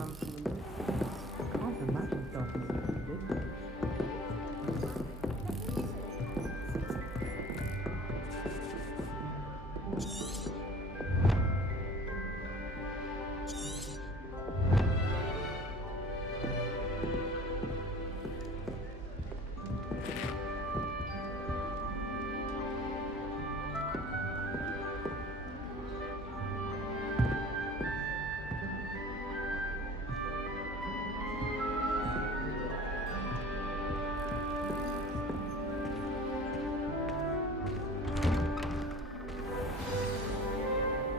Can't imagine starting something different.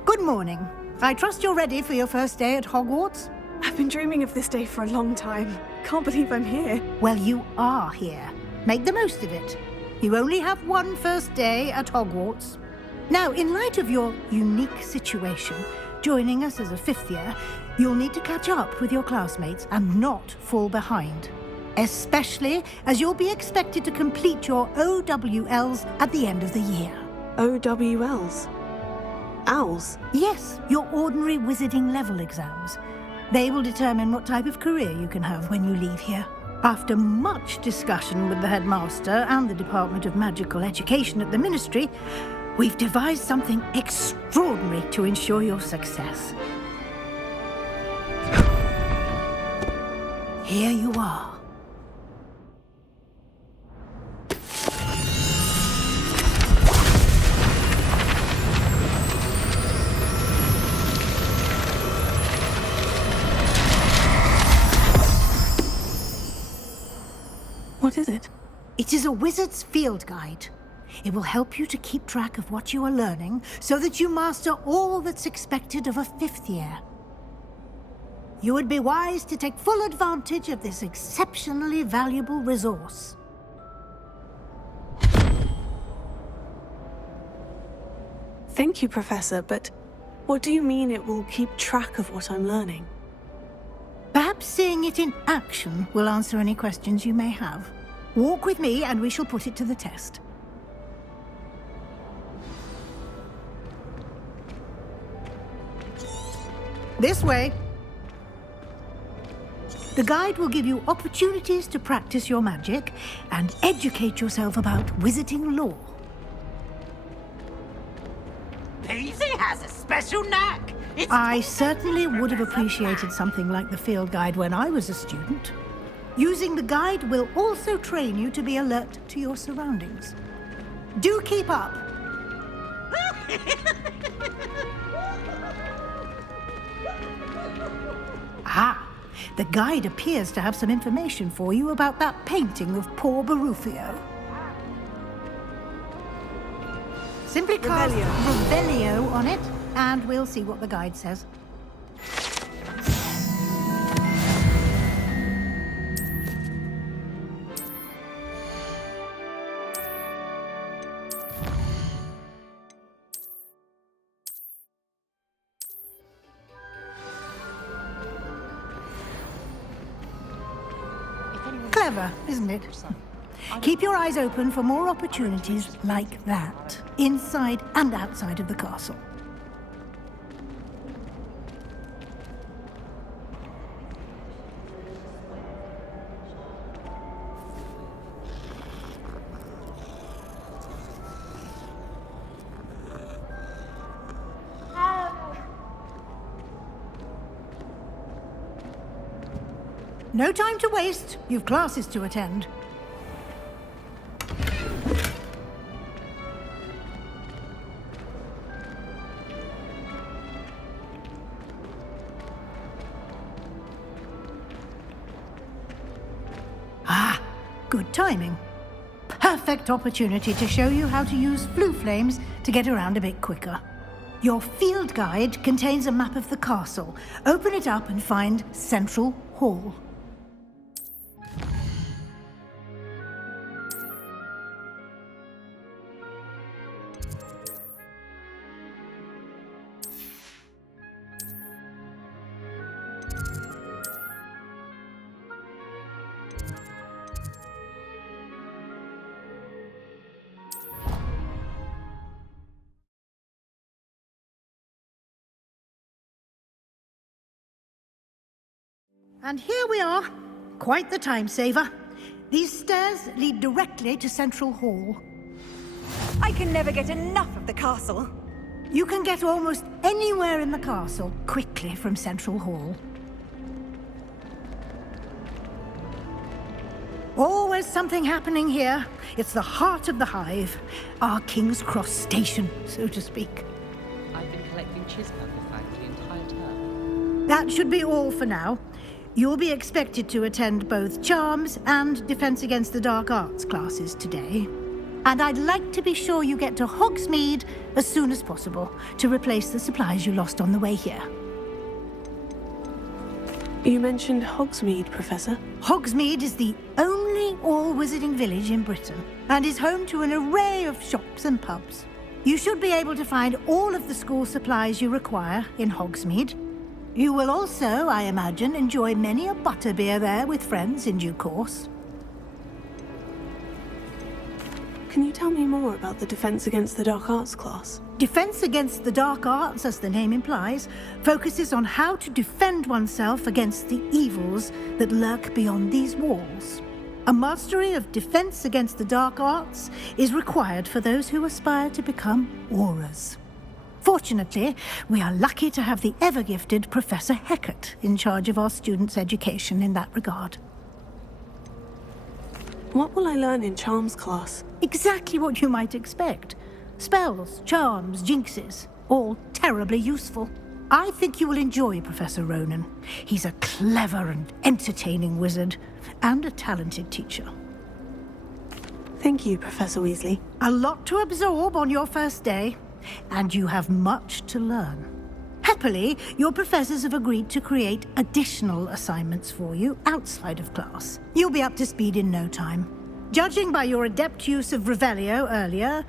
Good morning. I trust you're ready for your first day at Hogwarts? I've been dreaming of this day for a long time. Can't believe I'm here. Well, you are here. Make the most of it. You only have one first day at Hogwarts. Now, in light of your unique situation, joining us as a fifth year, you'll need to catch up with your classmates and not fall behind. Especially as you'll be expected to complete your OWLs at the end of the year. OWLs? Owls? Yes, your ordinary wizarding level exams. They will determine what type of career you can have when you leave here. After much discussion with the headmaster and the Department of Magical Education at the Ministry, we've devised something extraordinary to ensure your success. Here you are. What is it? It is a wizard's field guide. It will help you to keep track of what you are learning so that you master all that's expected of a fifth year. You would be wise to take full advantage of this exceptionally valuable resource. Thank you, Professor, but what do you mean it will keep track of what I'm learning? Perhaps seeing it in action will answer any questions you may have. Walk with me and we shall put it to the test. This way. The guide will give you opportunities to practice your magic and educate yourself about wizarding lore. Peasy has a special knack. I certainly would have appreciated something like the field guide when I was a student. Using the guide will also train you to be alert to your surroundings. Do keep up. Ah, the guide appears to have some information for you about that painting of poor Barufio. Simply cast Revelio on it, and we'll see what the guide says. Clever, isn't it? Keep your eyes open for more opportunities like that, inside and outside of the castle. No time to waste. You've classes to attend. Ah, good timing. Perfect opportunity to show you how to use flue flames to get around a bit quicker. Your field guide contains a map of the castle. Open it up and find Central Hall. And here we are. Quite the time saver. These stairs lead directly to Central Hall. I can never get enough of the castle. You can get almost anywhere in the castle quickly from Central Hall. Always something happening here. It's the heart of the hive. Our King's Cross station, so to speak. I've been collecting Chispepper facts the entire term. That should be all for now. You'll be expected to attend both Charms and Defense Against the Dark Arts classes today. And I'd like to be sure you get to Hogsmeade as soon as possible to replace the supplies you lost on the way here. You mentioned Hogsmeade, Professor. Hogsmeade is the only all-wizarding village in Britain and is home to an array of shops and pubs. You should be able to find all of the school supplies you require in Hogsmeade. You will also, I imagine, enjoy many a butterbeer there with friends in due course. Can you tell me more about the Defense Against the Dark Arts class? Defense Against the Dark Arts, as the name implies, focuses on how to defend oneself against the evils that lurk beyond these walls. A mastery of Defense Against the Dark Arts is required for those who aspire to become Aurors. Fortunately, we are lucky to have the ever-gifted Professor Hecat in charge of our students' education in that regard. What will I learn in Charms class? Exactly what you might expect. Spells, charms, jinxes, all terribly useful. I think you will enjoy Professor Ronan. He's a clever and entertaining wizard, and a talented teacher. Thank you, Professor Weasley. A lot to absorb on your first day, and you have much to learn. Happily, your professors have agreed to create additional assignments for you outside of class. You'll be up to speed in no time. Judging by your adept use of Revelio earlier,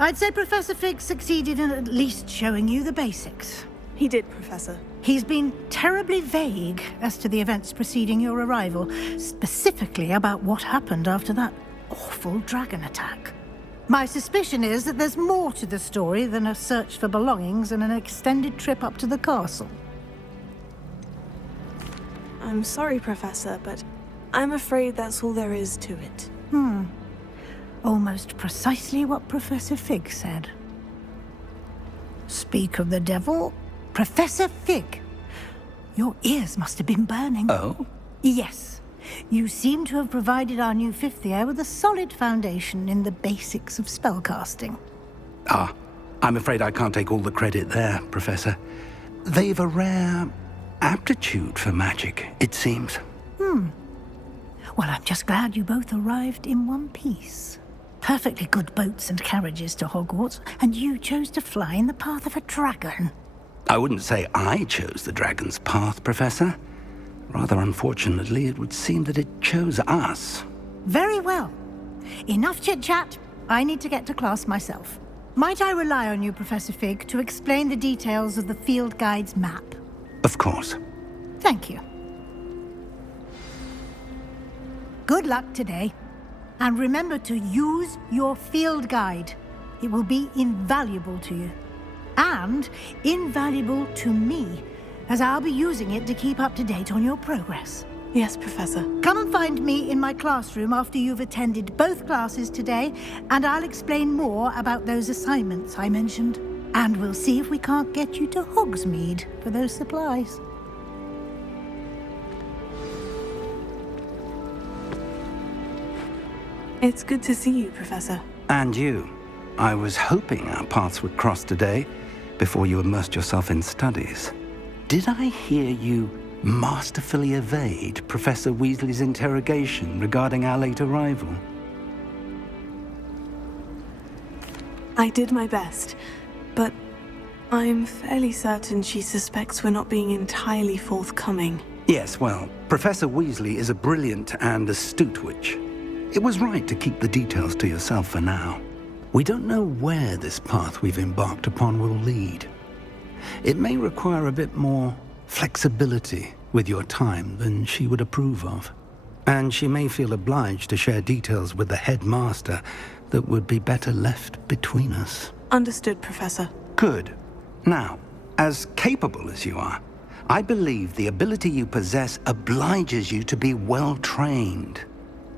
I'd say Professor Fig succeeded in at least showing you the basics. He did, Professor. He's been terribly vague as to the events preceding your arrival, specifically about what happened after that awful dragon attack. My suspicion is that there's more to the story than a search for belongings and an extended trip up to the castle. I'm sorry, Professor, but I'm afraid that's all there is to it. Almost precisely what Professor Fig said. Speak of the devil, Professor Fig. Your ears must have been burning. Oh? Yes. You seem to have provided our new fifth year with a solid foundation in the basics of spellcasting. Ah, I'm afraid I can't take all the credit there, Professor. They've a rare aptitude for magic, it seems. Well, I'm just glad you both arrived in one piece. Perfectly good boats and carriages to Hogwarts, and you chose to fly in the path of a dragon. I wouldn't say I chose the dragon's path, Professor. Rather unfortunately, it would seem that it chose us. Very well. Enough chit-chat. I need to get to class myself. Might I rely on you, Professor Fig, to explain the details of the field guide's map? Of course. Thank you. Good luck today. And remember to use your field guide. It will be invaluable to you. And invaluable to me, as I'll be using it to keep up to date on your progress. Yes, Professor. Come and find me in my classroom after you've attended both classes today, and I'll explain more about those assignments I mentioned. And we'll see if we can't get you to Hogsmeade for those supplies. It's good to see you, Professor. And you. I was hoping our paths would cross today, before you immersed yourself in studies. Did I hear you masterfully evade Professor Weasley's interrogation regarding our late arrival? I did my best, but I'm fairly certain she suspects we're not being entirely forthcoming. Yes, well, Professor Weasley is a brilliant and astute witch. It was right to keep the details to yourself for now. We don't know where this path we've embarked upon will lead. It may require a bit more flexibility with your time than she would approve of. And she may feel obliged to share details with the headmaster that would be better left between us. Understood, Professor. Good. Now, as capable as you are, I believe the ability you possess obliges you to be well trained.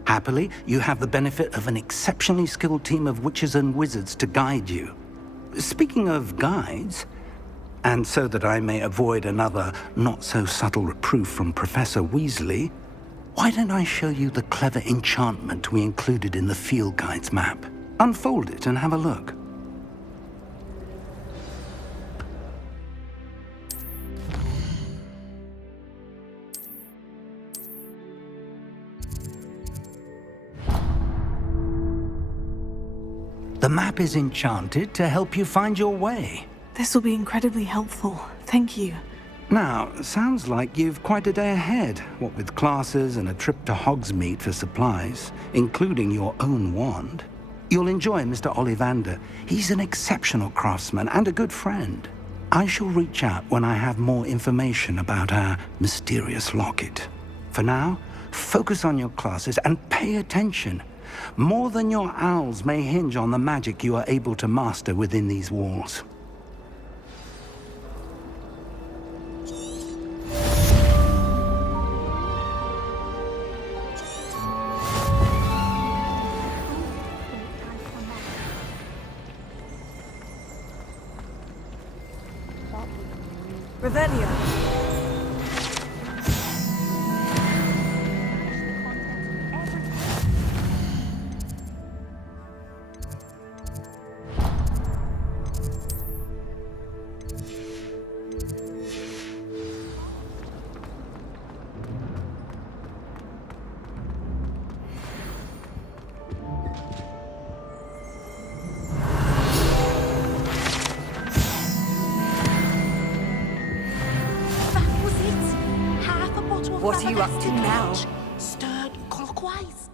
Happily, you have the benefit of an exceptionally skilled team of witches and wizards to guide you. Speaking of guides, and so that I may avoid another not-so-subtle reproof from Professor Weasley, why don't I show you the clever enchantment we included in the field guide's map? Unfold it and have a look. The map is enchanted to help you find your way. This will be incredibly helpful. Thank you. Now, sounds like you've quite a day ahead, what with classes and a trip to Hogsmeade for supplies, including your own wand. You'll enjoy Mr. Ollivander. He's an exceptional craftsman and a good friend. I shall reach out when I have more information about our mysterious locket. For now, focus on your classes and pay attention. More than your owls may hinge on the magic you are able to master within these walls. Revelio. What are you up to now? Stirred clockwise.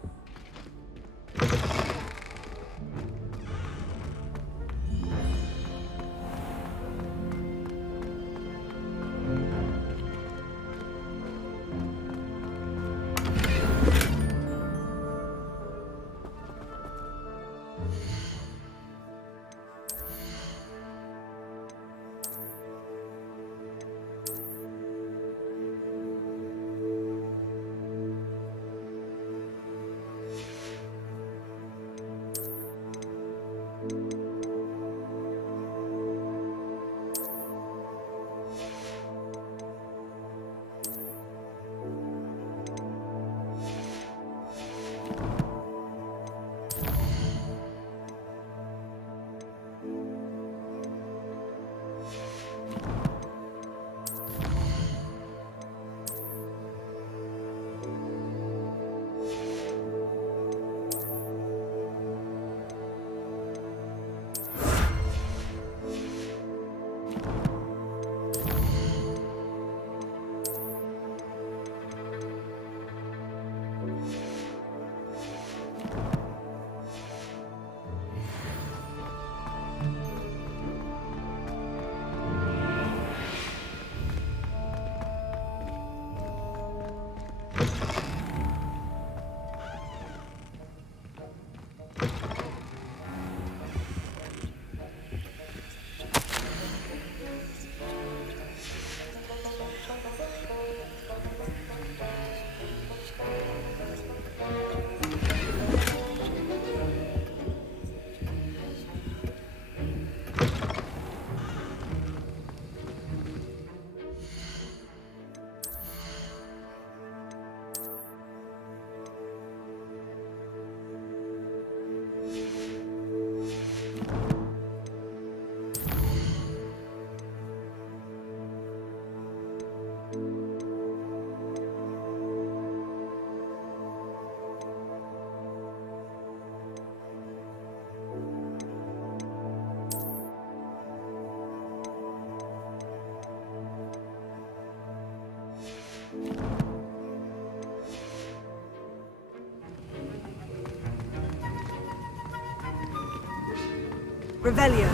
Revelio.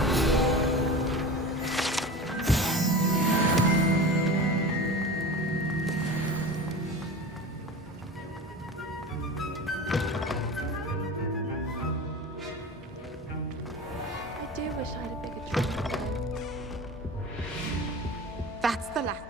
I do wish I had a bigger tree. That's the last.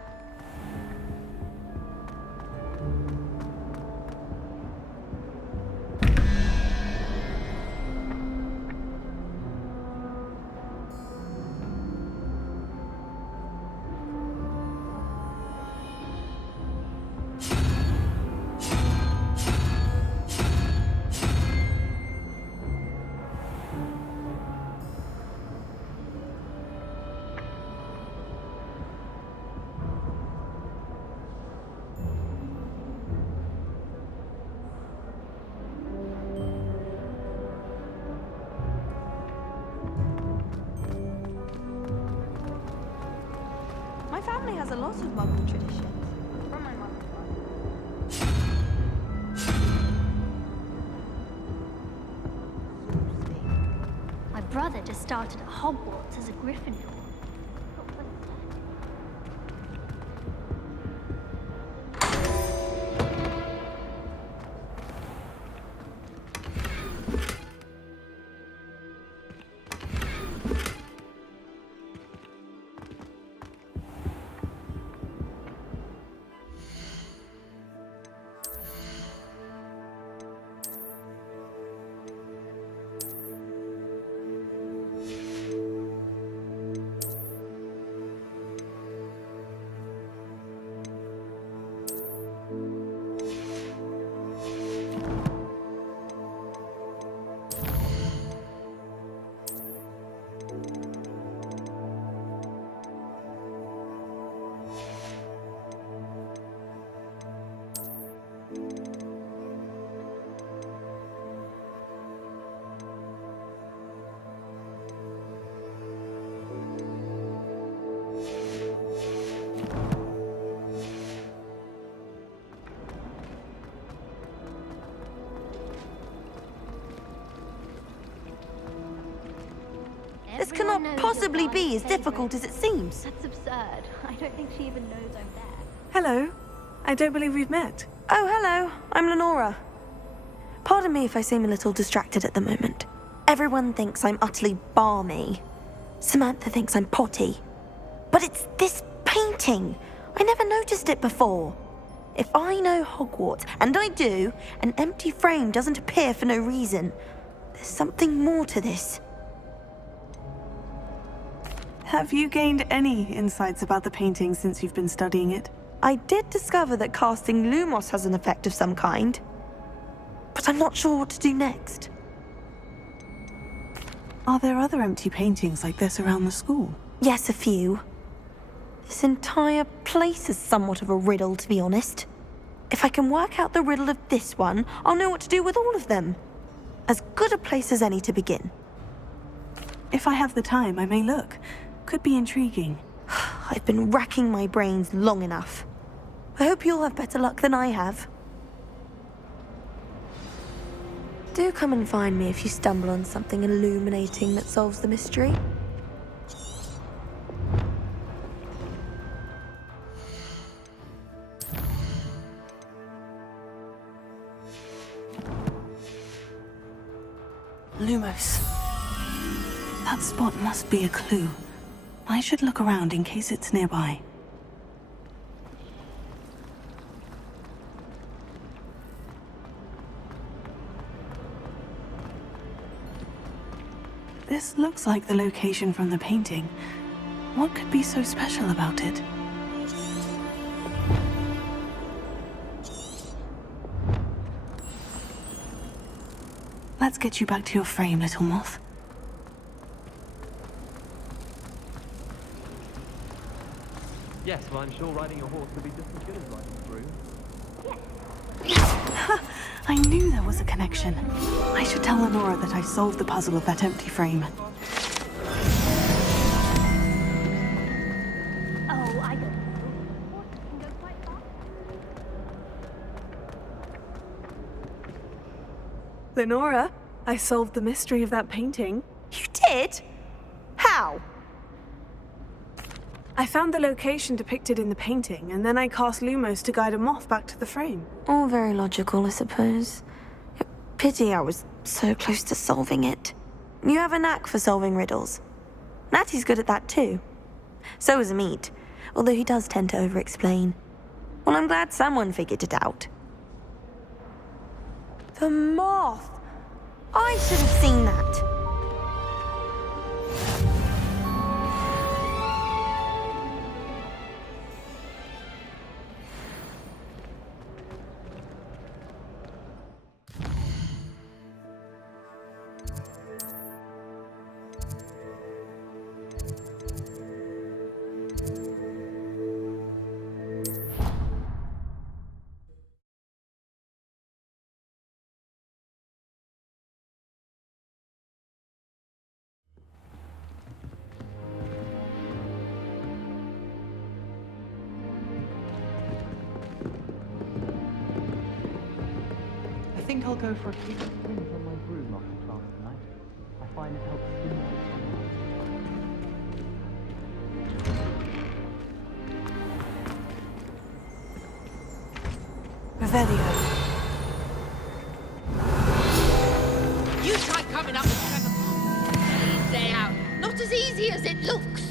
lot of Muggle traditions. From my mother's side. My brother just started at Hogwarts as a Gryffindor. This cannot possibly be as difficult as it seems. That's absurd. I don't think she even knows I'm there. Hello. I don't believe we've met. Oh, hello. I'm Lenora. Pardon me if I seem a little distracted at the moment. Everyone thinks I'm utterly balmy. Samantha thinks I'm potty. But it's this painting. I never noticed it before. If I know Hogwarts, and I do, an empty frame doesn't appear for no reason. There's something more to this. Have you gained any insights about the painting since you've been studying it? I did discover that casting Lumos has an effect of some kind. But I'm not sure what to do next. Are there other empty paintings like this around the school? Yes, a few. This entire place is somewhat of a riddle, to be honest. If I can work out the riddle of this one, I'll know what to do with all of them. As good a place as any to begin. If I have the time, I may look. Could be intriguing. I've been racking my brains long enough. I hope you'll have better luck than I have. Do come and find me if you stumble on something illuminating that solves the mystery. Lumos. That spot must be a clue. I should look around in case it's nearby. This looks like the location from the painting. What could be so special about it? Let's get you back to your frame, little moth. Yes, well, I'm sure riding a horse would be just as good as riding through. I knew there was a connection. I should tell Lenora that I solved the puzzle of that empty frame. Oh, I don't know. Horses can go quite fast. Lenora, I solved the mystery of that painting. You did? How? I found the location depicted in the painting, and then I cast Lumos to guide a moth back to the frame. All very logical, I suppose. Pity I was so close to solving it. You have a knack for solving riddles. Natty's good at that too. So is Amit, although he does tend to over-explain. Well, I'm glad someone figured it out. The moth! I should have seen that. think I'll go for a quick sprint on my broom after class tonight. I find it helps stimulate Revelio. You try coming up with Trevor day in, day out. Not as easy as it looks.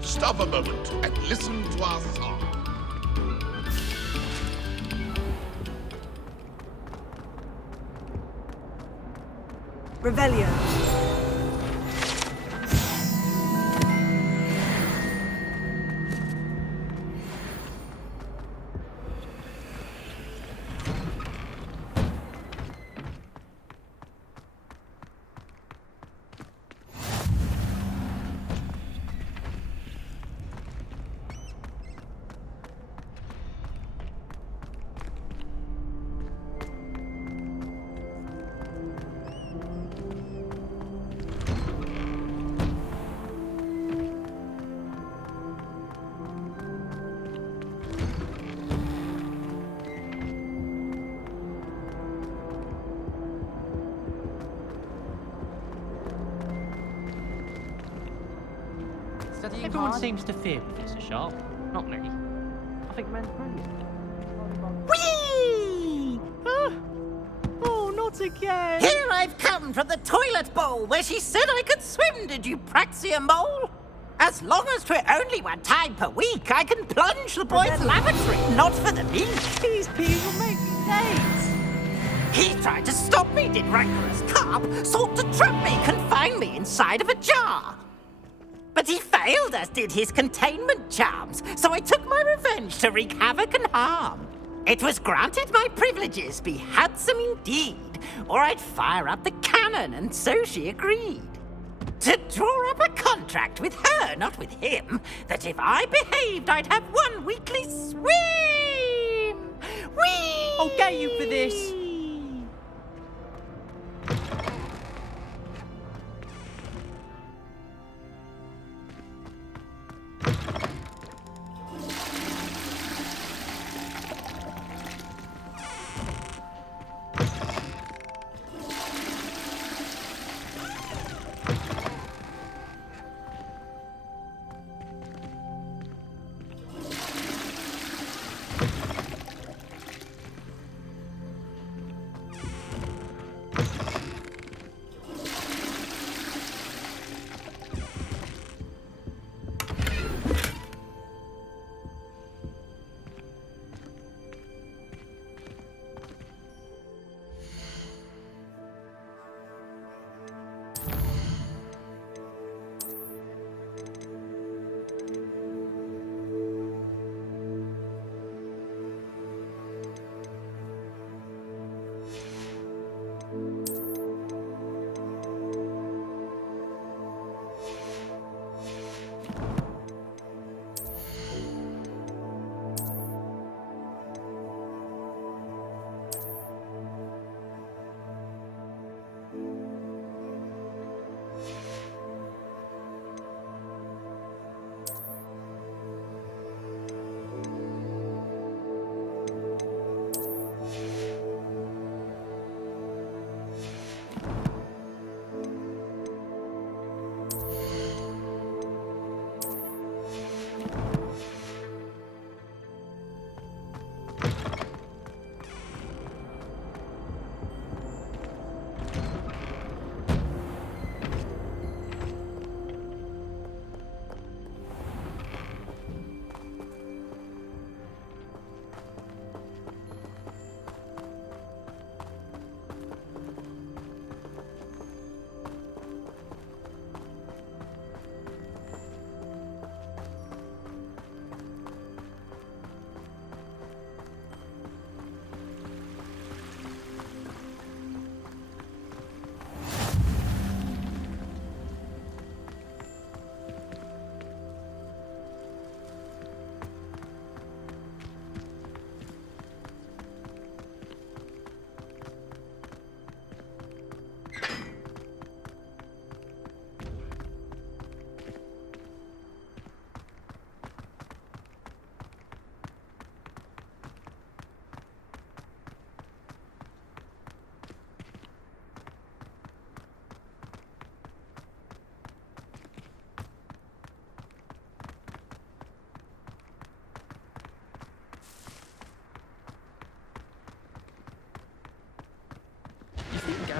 Stop a moment and listen to our song. Revelio. Everyone seems to fear Professor Sharp, not me. I think man's brilliant. Whee! Oh, not again! Here I've come from the toilet bowl where she said I could swim, did you praxia mole? As long as 'twere only one time per week, I can plunge the boy's lavatory, not for the meek. These people make me late! He tried to stop me, did rancorous carp, sought to trap me, confine me inside of a jar. But he failed, as did his containment charms, so I took my revenge to wreak havoc and harm. It was granted my privileges be handsome indeed, or I'd fire up the cannon, and so she agreed. To draw up a contract with her, not with him, that if I behaved, I'd have one weekly swim! Whee! I'll get you for this!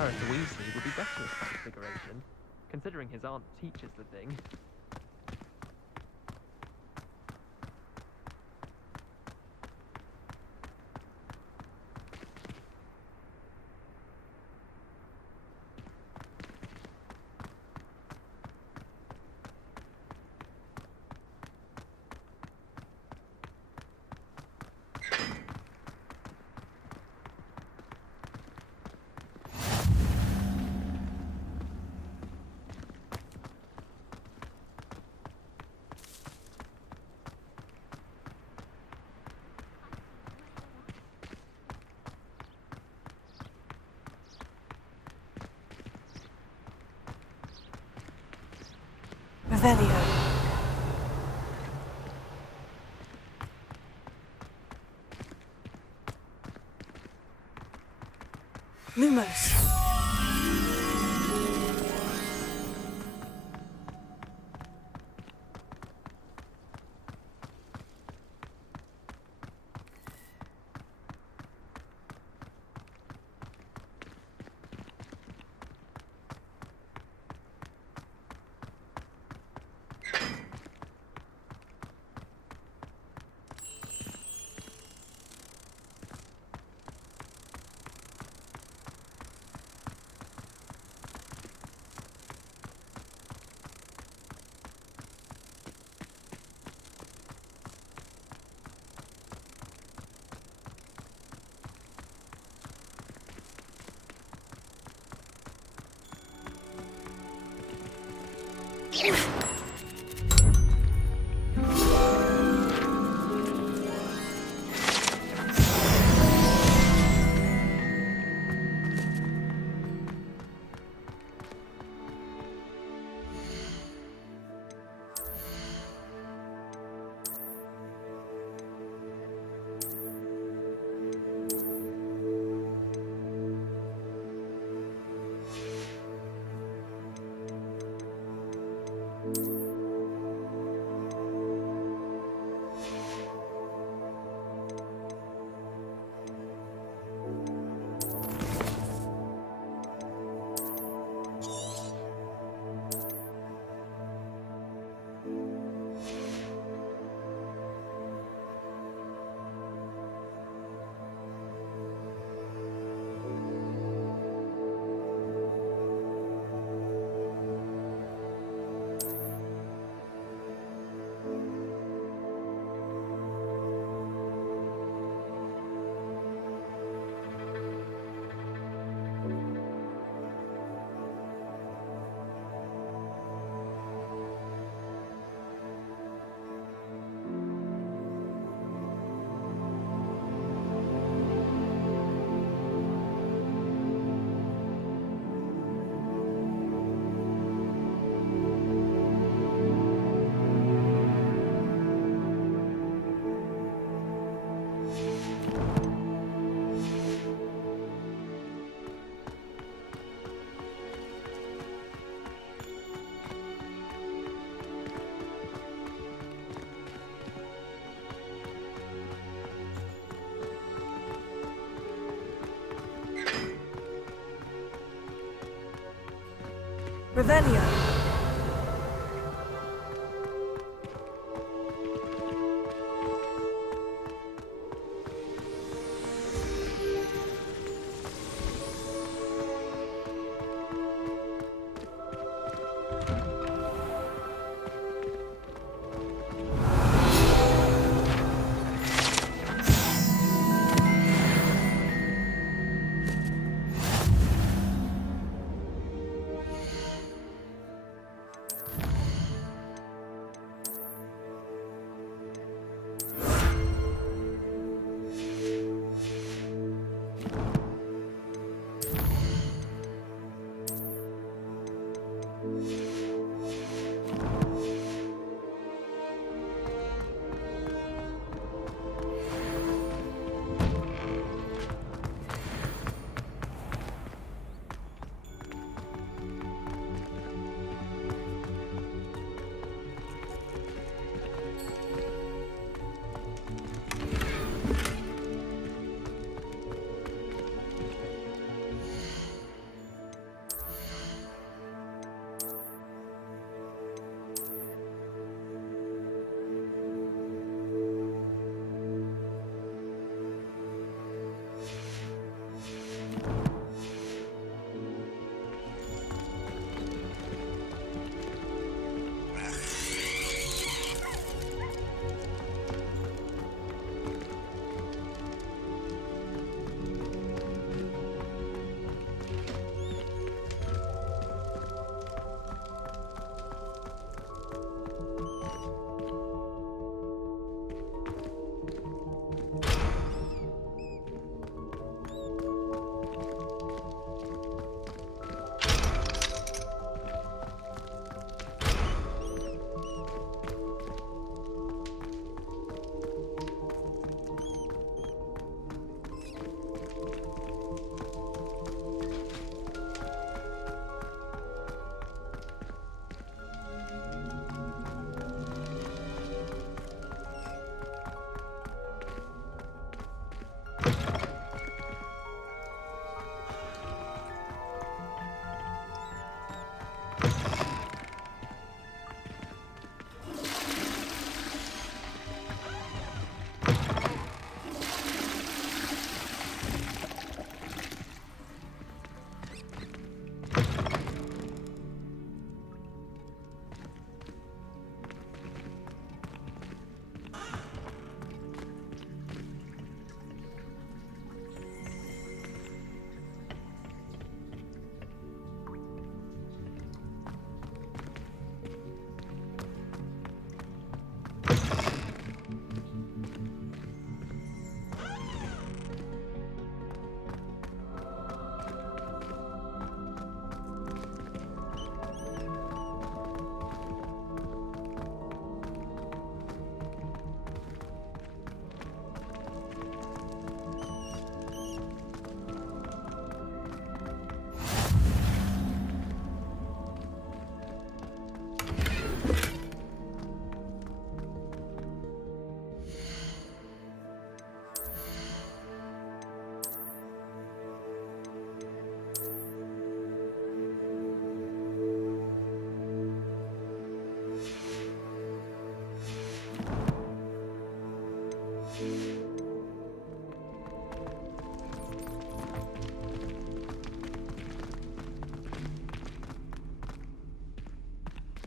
Professor Weasley would be better at transfiguration, considering his aunt teaches the thing. Revelio. Lumos. Revelio.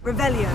Revelio.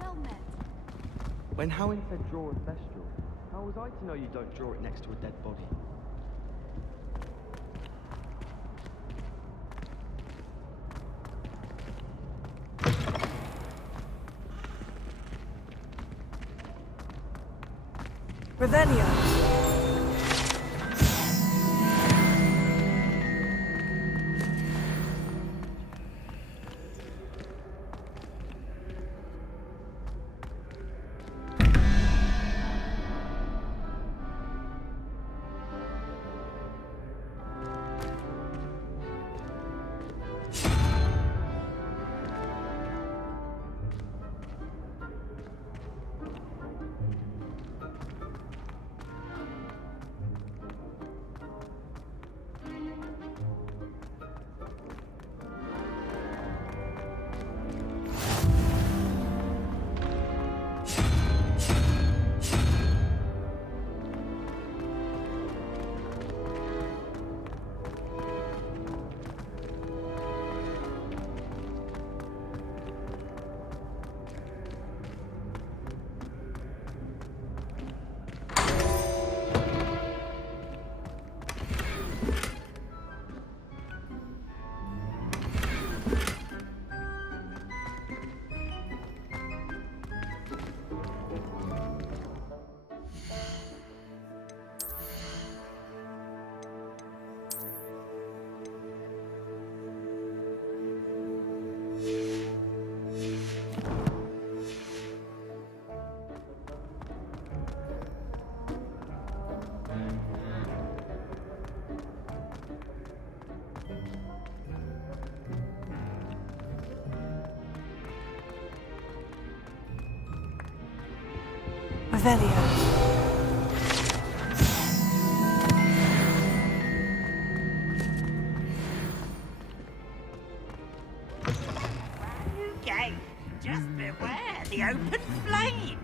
Well met. When Howin said draw a thestral, how was I to know you don't draw it next to a dead body? Revelio. Revelio. New game. Just beware the open flame.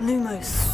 Lumos.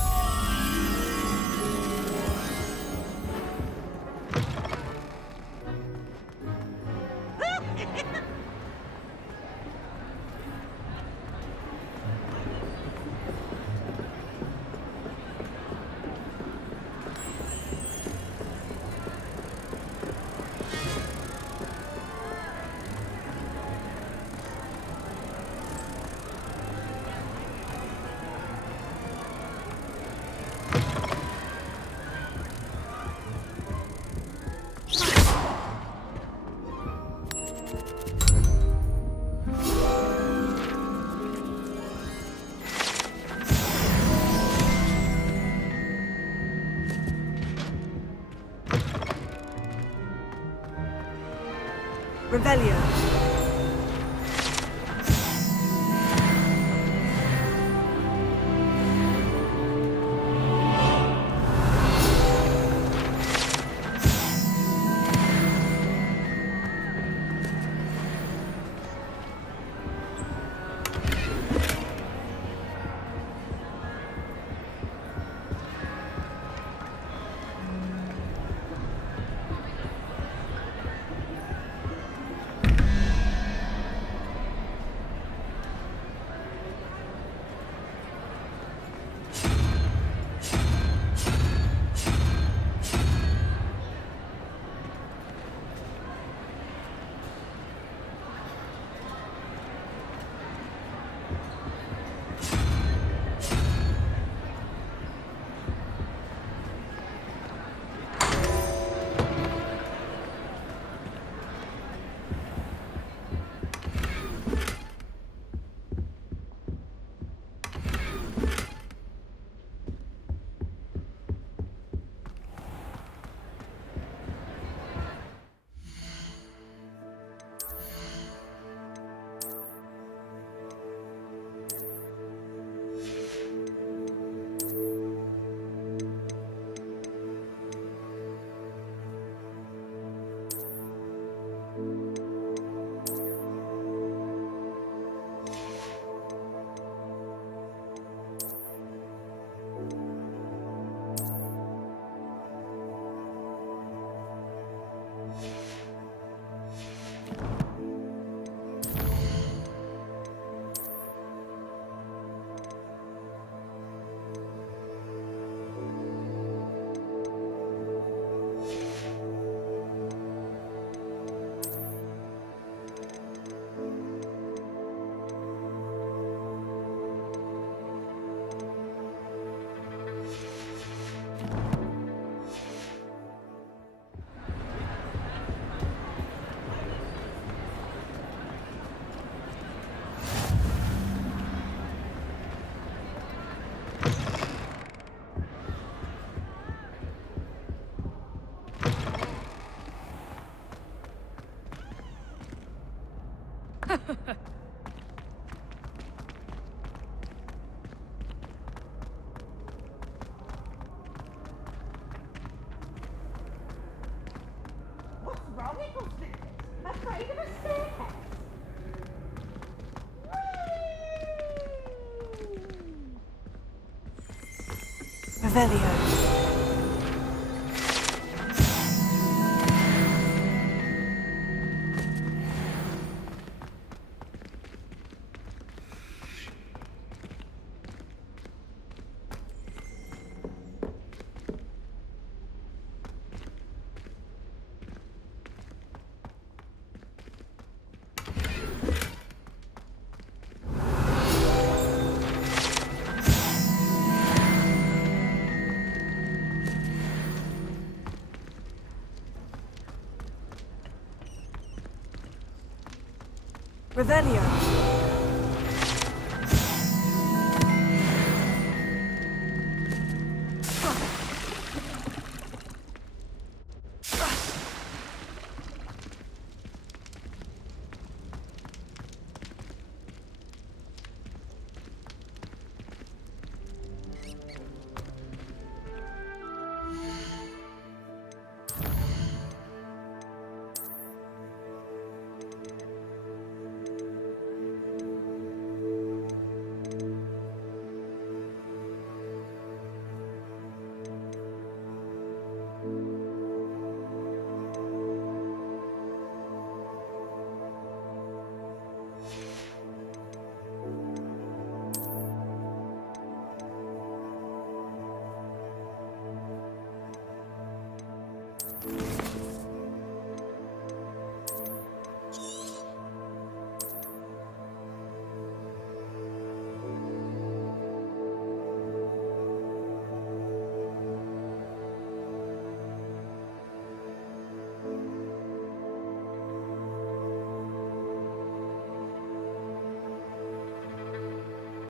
Revelio. What's wrong, Eagleston? Afraid of a staircase? Revelio. Revelio.